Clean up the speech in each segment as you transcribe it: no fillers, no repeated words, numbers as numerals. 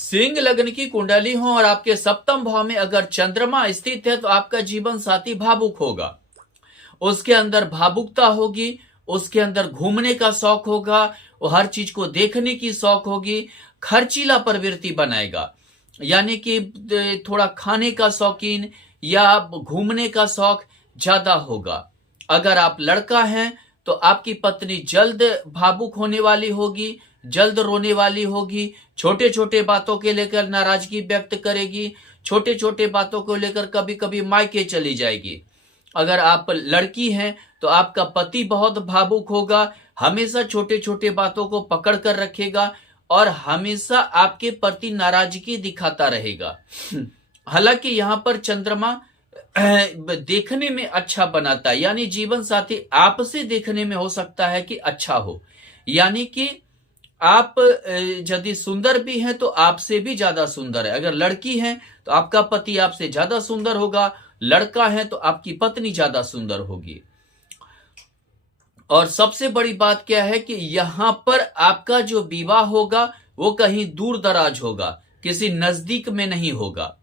सिंह लग्न की कुंडली हो और आपके सप्तम भाव में अगर चंद्रमा स्थित है तो आपका जीवन साथी भावुक होगा। उसके अंदर भावुकता होगी, उसके अंदर घूमने का शौक होगा, वो हर चीज को देखने की शौक होगी, खर्चीला प्रवृत्ति बनाएगा, यानी कि थोड़ा खाने का शौकीन या घूमने का शौक ज्यादा होगा। अगर आप लड़का हैं तो आपकी पत्नी जल्द भावुक होने वाली होगी, जल्द रोने वाली होगी, छोटे छोटे बातों के लेकर नाराजगी व्यक्त करेगी, छोटे छोटे बातों को लेकर कभी कभी मायके चली जाएगी। अगर आप लड़की हैं तो आपका पति बहुत भावुक होगा, हमेशा छोटे छोटे बातों को पकड़ कर रखेगा और हमेशा आपके प्रति नाराजगी दिखाता रहेगा। हालांकि यहां पर चंद्रमा देखने में अच्छा बनाता है, यानी जीवन साथी आपसे देखने में हो सकता है कि अच्छा हो, यानी कि आप यदि सुंदर भी हैं तो आपसे भी ज्यादा सुंदर है। अगर लड़की हैं तो आपका पति आपसे ज्यादा सुंदर होगा, लड़का है तो आपकी पत्नी ज्यादा सुंदर होगी। और सबसे बड़ी बात क्या है कि यहां पर आपका जो विवाह होगा वो कहीं दूर दराज होगा, किसी नजदीक में नहीं होगा।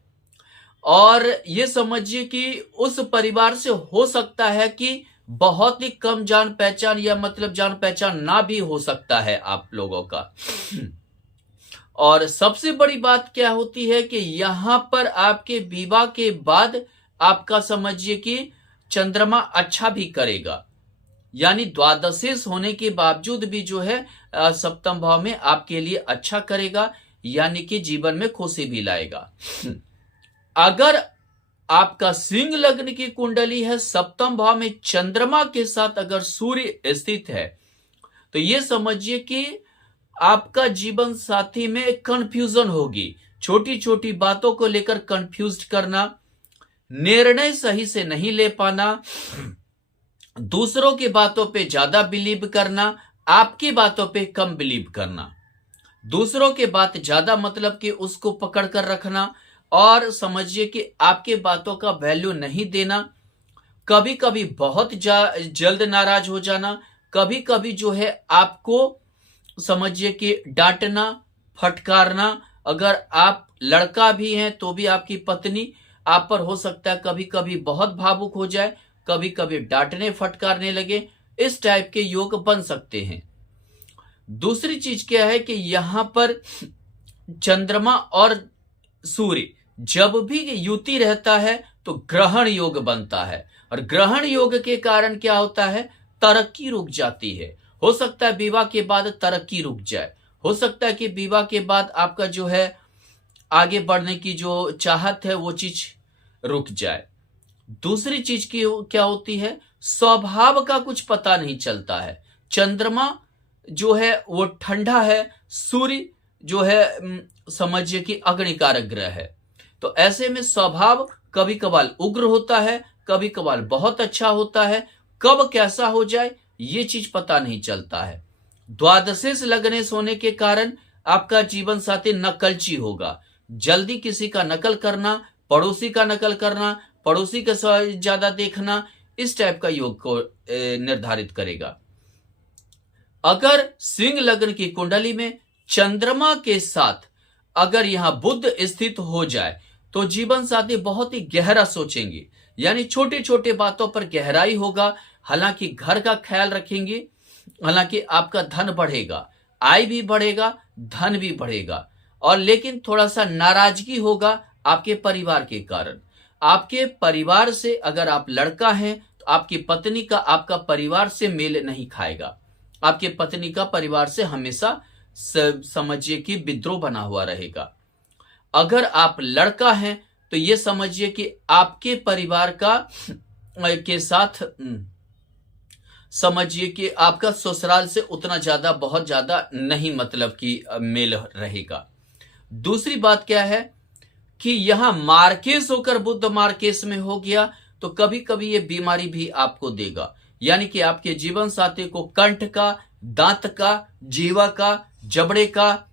और ये समझिए कि उस परिवार से हो सकता है कि बहुत ही कम जान पहचान या मतलब जान पहचान ना भी हो सकता है आप लोगों का। और सबसे बड़ी बात क्या होती है कि यहां पर आपके विवाह के बाद आपका समझिए कि चंद्रमा अच्छा भी करेगा, यानी द्वादशेश होने के बावजूद भी जो है सप्तम भाव में आपके लिए अच्छा करेगा, यानी कि जीवन में खुशी भी लाएगा। अगर आपका सिंह लग्न की कुंडली है, सप्तम भाव में चंद्रमा के साथ अगर सूर्य स्थित है, तो ये समझिए कि आपका जीवन साथी में कंफ्यूजन होगी, छोटी छोटी बातों को लेकर कंफ्यूज करना, निर्णय सही से नहीं ले पाना, दूसरों की बातों पे ज्यादा बिलीव करना, आपकी बातों पे कम बिलीव करना, दूसरों के बात ज्यादा मतलब कि उसको पकड़ कर रखना, और समझिए कि आपके बातों का वैल्यू नहीं देना, कभी कभी बहुत जल्द नाराज हो जाना, कभी कभी जो है आपको समझिए कि डांटना, फटकारना। अगर आप लड़का भी हैं तो भी आपकी पत्नी आप पर हो सकता है कभी कभी बहुत भावुक हो जाए, कभी कभी डांटने फटकारने लगे, इस टाइप के योग बन सकते हैं। दूसरी चीज क्या है कि यहां पर चंद्रमा और सूर्य जब भी युति रहता है तो ग्रहण योग बनता है, और ग्रहण योग के कारण क्या होता है, तरक्की रुक जाती है। हो सकता है विवाह के बाद तरक्की रुक जाए, हो सकता है कि विवाह के बाद आपका जो है आगे बढ़ने की जो चाहत है वो चीज रुक जाए। दूसरी चीज की क्या होती है, स्वभाव का कुछ पता नहीं चलता है। चंद्रमा जो है वो ठंडा है, सूर्य जो है समझिए कि अग्निकारक ग्रह है, तो ऐसे में स्वभाव कभी कभार उग्र होता है, कभी कभार बहुत अच्छा होता है, कब कैसा हो जाए ये चीज पता नहीं चलता है। द्वादशेश लग्नेश होने के कारण आपका जीवन साथी नकलची होगा, जल्दी किसी का नकल करना, पड़ोसी का नकल करना, पड़ोसी का ज्यादा देखना, इस टाइप का योग को निर्धारित करेगा। अगर सिंह लग्न की कुंडली में चंद्रमा के साथ अगर यहां बुध स्थित हो जाए तो जीवन साथी बहुत ही गहरा सोचेंगे, यानी छोटे छोटे बातों पर गहराई होगा। हालांकि घर का ख्याल रखेंगे, हालांकि आपका धन बढ़ेगा, आय भी बढ़ेगा, धन भी बढ़ेगा, और लेकिन थोड़ा सा नाराजगी होगा आपके परिवार के कारण। आपके परिवार से अगर आप लड़का हैं तो आपकी पत्नी का आपका परिवार से मेल नहीं खाएगा, आपके पत्नी का परिवार से हमेशा समझिए कि विद्रोह बना हुआ रहेगा। अगर आप लड़का हैं तो ये समझिए कि आपके परिवार का के साथ समझिए कि आपका ससुराल से उतना ज्यादा बहुत ज्यादा नहीं मतलब कि मेल रहेगा। दूसरी बात क्या है कि यहां मार्केस होकर बुध मार्केस में हो गया तो कभी कभी ये बीमारी भी आपको देगा, यानी कि आपके जीवन साथी को कंठ का, दांत का, जीवा का, जबड़े का,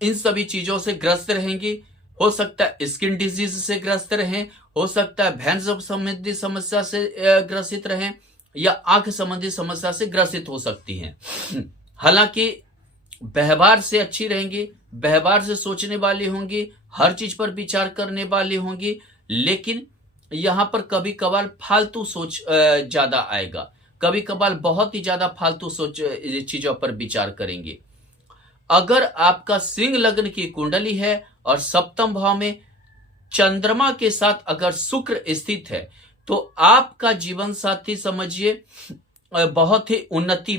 इन सभी चीजों से ग्रस्त रहेंगी। हो सकता है स्किन डिजीज से ग्रस्त रहें, हो सकता है भैंस संबंधी समस्या से ग्रसित रहें, या आंख संबंधी समस्या से ग्रसित हो सकती हैं। हालांकि व्यवहार से अच्छी रहेंगी, व्यवहार से सोचने वाली होंगी, हर चीज पर विचार करने वाली होंगी, लेकिन यहां पर कभी कभार फालतू सोच ज्यादा आएगा, कभी कभार बहुत ही ज्यादा फालतू सोच चीजों पर विचार करेंगे। अगर आपका सिंह लग्न की कुंडली है और सप्तम भाव में चंद्रमा के साथ अगर शुक्र स्थित है, तो आपका जीवन साथी समझिए बहुत ही उन्नति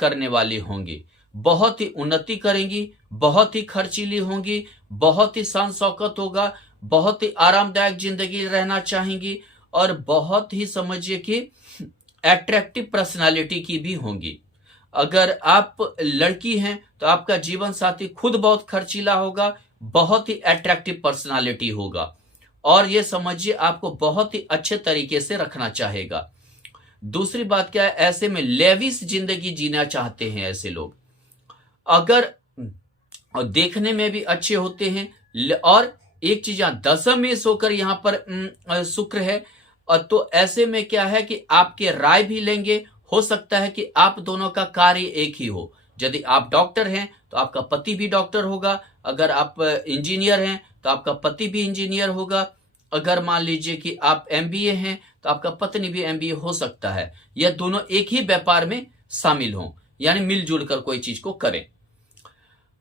करने वाली होंगी, बहुत ही उन्नति करेंगी, बहुत ही खर्चीली होंगी, बहुत ही शान शौकत होगा, बहुत ही आरामदायक जिंदगी रहना चाहेंगी और बहुत ही समझिए कि अट्रैक्टिव पर्सनालिटी की भी होंगी। अगर आप लड़की हैं तो आपका जीवन साथी खुद बहुत खर्चीला होगा, बहुत ही अट्रैक्टिव पर्सनालिटी होगा और ये समझिए आपको बहुत ही अच्छे तरीके से रखना चाहेगा। दूसरी बात क्या है, ऐसे में लेविस जिंदगी जीना चाहते हैं ऐसे लोग, अगर देखने में भी अच्छे होते हैं और एक चीज यहां दशम में होकर यहां पर शुक्र है, तो ऐसे में क्या है कि आपके राय भी लेंगे, हो सकता है कि आप दोनों का कार्य एक ही हो। यदि आप डॉक्टर हैं तो आपका पति भी डॉक्टर होगा, अगर आप इंजीनियर हैं तो आपका पति भी इंजीनियर होगा, अगर मान लीजिए कि आप एमबीए हैं तो आपका पत्नी भी एमबीए हो सकता है। यह दोनों एक ही व्यापार में शामिल हों, यानी मिलजुल कर कोई चीज को करें।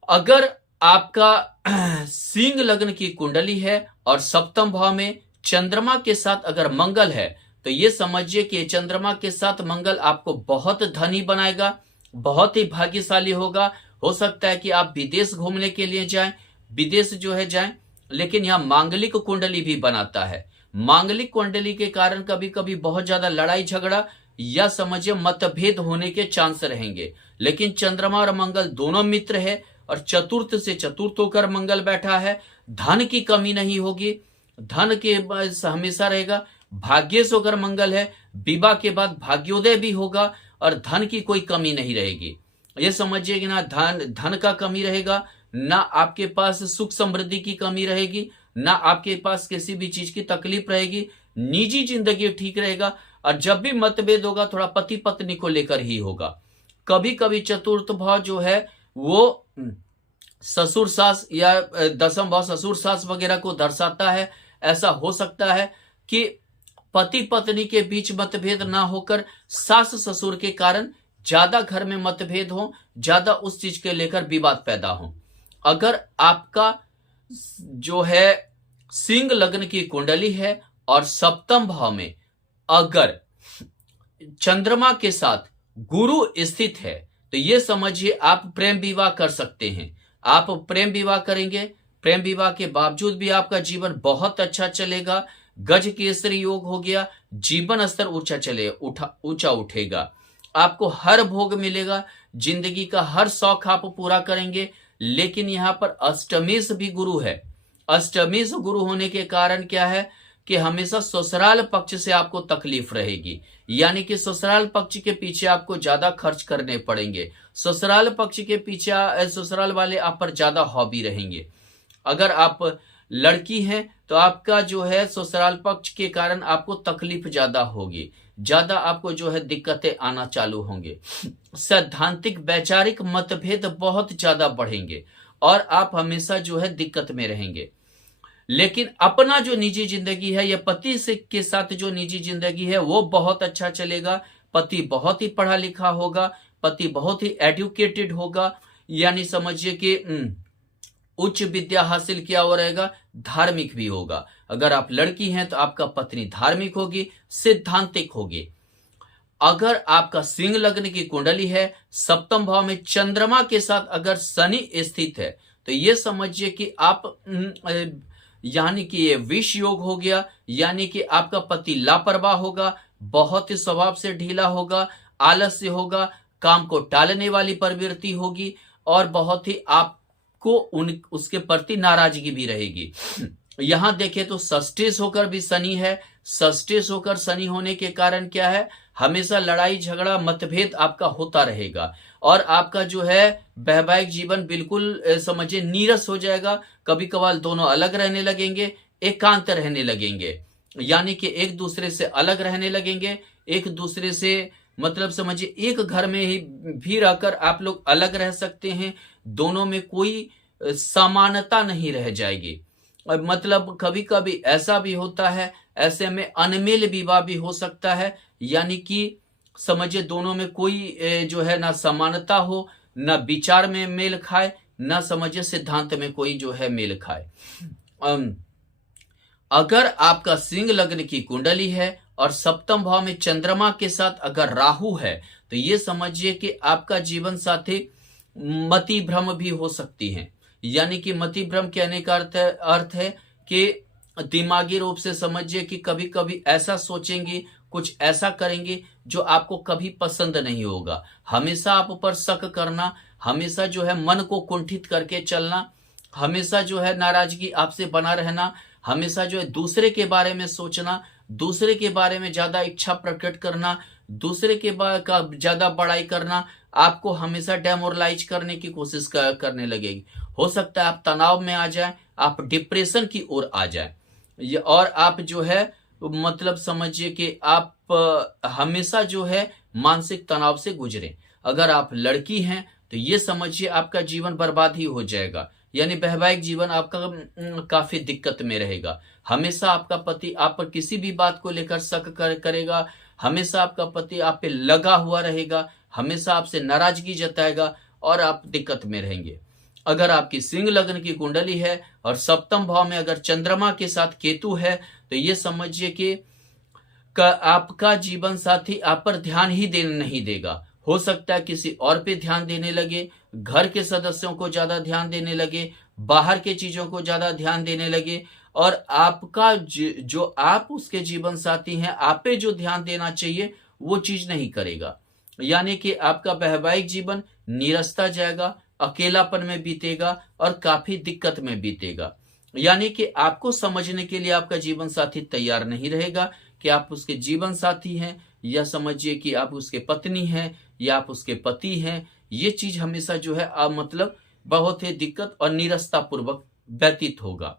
अगर आपका सिंह लग्न की कुंडली है और सप्तम भाव में चंद्रमा के साथ अगर मंगल है, तो ये समझिए कि चंद्रमा के साथ मंगल आपको बहुत धनी बनाएगा, बहुत ही भाग्यशाली होगा। हो सकता है कि आप विदेश घूमने के लिए जाएं, विदेश जो है जाएं, लेकिन यहां मांगलिक कुंडली भी बनाता है। मांगलिक कुंडली के कारण कभी कभी बहुत ज्यादा लड़ाई झगड़ा या समझिए मतभेद होने के चांस रहेंगे, लेकिन चंद्रमा और मंगल दोनों मित्र है और चतुर्थ से चतुर्थ होकर मंगल बैठा है। धन की कमी नहीं होगी, धन के हमेशा रहेगा। भाग्य से होकर मंगल है, विवाह के बाद भाग्योदय भी होगा और धन की कोई कमी नहीं रहेगी। ये समझिए कि ना धन का कमी रहेगा, ना आपके पास सुख समृद्धि की कमी रहेगी, ना आपके पास किसी भी चीज की तकलीफ रहेगी। निजी जिंदगी ठीक रहेगा और जब भी मतभेद होगा थोड़ा पति पत्नी को लेकर ही होगा। कभी कभी चतुर्थ भाव जो है वो ससुर सास या दसम भाव ससुर सास वगैरह को दर्शाता है। ऐसा हो सकता है कि पति पत्नी के बीच मतभेद ना होकर सास ससुर के कारण ज्यादा घर में मतभेद हो, ज्यादा उस चीज के लेकर विवाद पैदा हो। अगर आपका जो है सिंह लग्न की कुंडली है और सप्तम भाव में अगर चंद्रमा के साथ गुरु स्थित है, तो ये समझिए आप प्रेम विवाह कर सकते हैं। आप प्रेम विवाह करेंगे, प्रेम विवाह के बावजूद भी आपका जीवन बहुत अच्छा चलेगा। गज केसरी योग हो गया, जीवन स्तर ऊंचा उठेगा, आपको हर भोग मिलेगा, जिंदगी का हर शौक आप पूरा करेंगे। लेकिन यहां पर अष्टमेश भी गुरु है। अष्टमेश गुरु होने के कारण क्या है कि हमेशा ससुराल पक्ष से आपको तकलीफ रहेगी, यानी कि ससुराल पक्ष के पीछे आपको ज्यादा खर्च करने पड़ेंगे, ससुराल पक्ष के पीछे ससुराल वाले आप पर ज्यादा हॉबी रहेंगे। अगर आप लड़की हैं तो आपका जो है ससुराल पक्ष के कारण आपको तकलीफ ज्यादा होगी, ज्यादा आपको जो है दिक्कतें आना चालू होंगे, सैद्धांतिक वैचारिक मतभेद बहुत ज्यादा बढ़ेंगे और आप हमेशा जो है दिक्कत में रहेंगे। लेकिन अपना जो निजी जिंदगी है या पति से के साथ जो निजी जिंदगी है वो बहुत अच्छा चलेगा। पति बहुत ही पढ़ा लिखा होगा, पति बहुत ही एडुकेटेड होगा, यानी समझिए कि उच्च विद्या हासिल किया हुआ रहेगा, धार्मिक भी होगा। अगर आप लड़की हैं तो आपका पत्नी धार्मिक होगी, सिद्धांतिक होगी। अगर आपका सिंह लग्न की कुंडली है, सप्तम भाव में चंद्रमा के साथ अगर शनि स्थित है, तो ये समझिए कि आप यानी कि ये विष योग हो गया, यानी कि आपका पति लापरवाह होगा, बहुत ही स्वभाव से ढीला होगा, आलस्य होगा, काम को टालने वाली प्रवृत्ति होगी और बहुत ही आपको उसके प्रति नाराजगी भी रहेगी। यहां देखें तो षष्ठेश होकर भी शनि है, षष्ठेश होकर शनि होने के कारण क्या है, हमेशा लड़ाई झगड़ा मतभेद आपका होता रहेगा और आपका जो है वैवाहिक जीवन बिल्कुल समझिए नीरस हो जाएगा। कभी कभार दोनों अलग रहने लगेंगे, एकांत रहने लगेंगे, यानी कि एक दूसरे से अलग रहने लगेंगे, एक दूसरे से मतलब समझिए एक घर में ही भी रहकर आप लोग अलग रह सकते हैं। दोनों में कोई समानता नहीं रह जाएगी। मतलब कभी कभी ऐसा भी होता है, ऐसे में अनमेल विवाह भी हो सकता है, यानी कि समझिए दोनों में कोई जो है ना समानता हो, ना विचार में मेल खाए, ना समझिए सिद्धांत में कोई जो है मेल खाए। अम, अगर आपका सिंह लग्न की कुंडली है और सप्तम भाव में चंद्रमा के साथ अगर राहु है, तो ये समझिए कि आपका जीवन साथी मति भ्रम भी हो सकती है। यानी कि मति भ्रम कहने का अर्थ है कि दिमागी रूप से समझिए कि कभी कभी ऐसा सोचेंगी, कुछ ऐसा करेंगे जो आपको कभी पसंद नहीं होगा। हमेशा आप पर शक करना, हमेशा जो है मन को कुंठित करके चलना, हमेशा जो है नाराजगी आपसे बना रहना, हमेशा जो है दूसरे के बारे में सोचना, दूसरे के बारे में ज्यादा इच्छा प्रकट करना, दूसरे के बारे का ज्यादा बड़ाई करना, आपको हमेशा डेमोरलाइज करने की कोशिश करने लगेगी। हो सकता है आप तनाव में आ जाए, आप डिप्रेशन की ओर आ जाए, और आप जो है मतलब समझिए कि आप हमेशा जो है मानसिक तनाव से गुजरे। अगर आप लड़की हैं तो ये समझिए आपका जीवन बर्बाद ही हो जाएगा, यानी वैवाहिक जीवन आपका काफी दिक्कत में रहेगा। हमेशा आपका पति आप पर किसी भी बात को लेकर शक करेगा, हमेशा आपका पति आप पे लगा हुआ रहेगा, हमेशा आपसे नाराजगी जताएगा और आप दिक्कत में रहेंगे। अगर आपकी सिंह लग्न की कुंडली है और सप्तम भाव में अगर चंद्रमा के साथ केतु है, तो ये समझिए कि आपका जीवन साथी आप पर ध्यान ही देने नहीं देगा। हो सकता है किसी और पे ध्यान देने लगे, घर के सदस्यों को ज्यादा ध्यान देने लगे, बाहर के चीजों को ज्यादा ध्यान देने लगे, और आपका जो आप उसके जीवन साथी हैं, आप पे जो ध्यान देना चाहिए वो चीज नहीं करेगा। यानी कि आपका वैवाहिक जीवन नीरसता जाएगा, अकेलापन में बीतेगा और काफी दिक्कत में बीतेगा। यानी कि आपको समझने के लिए आपका जीवन साथी तैयार नहीं रहेगा कि आप उसके जीवन साथी हैं, या समझिए कि आप उसके पत्नी हैं या आप उसके पति हैं। ये चीज हमेशा जो है मतलब बहुत ही दिक्कत और निरस्ता पूर्वक व्यतीत होगा।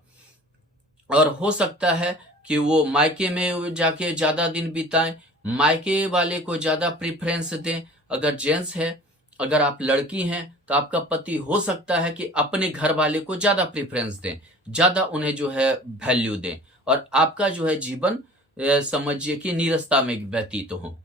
और हो सकता है कि वो मायके में जाके ज्यादा दिन बिताएं, मायके वाले को ज्यादा प्रेफरेंस दें। अगर जेंट्स है, अगर आप लड़की हैं, तो आपका पति हो सकता है कि अपने घर वाले को ज्यादा प्रेफरेंस दें, ज्यादा उन्हें जो है वैल्यू दें, और आपका जो है जीवन समझिए कि नीरसता में व्यतीत हो।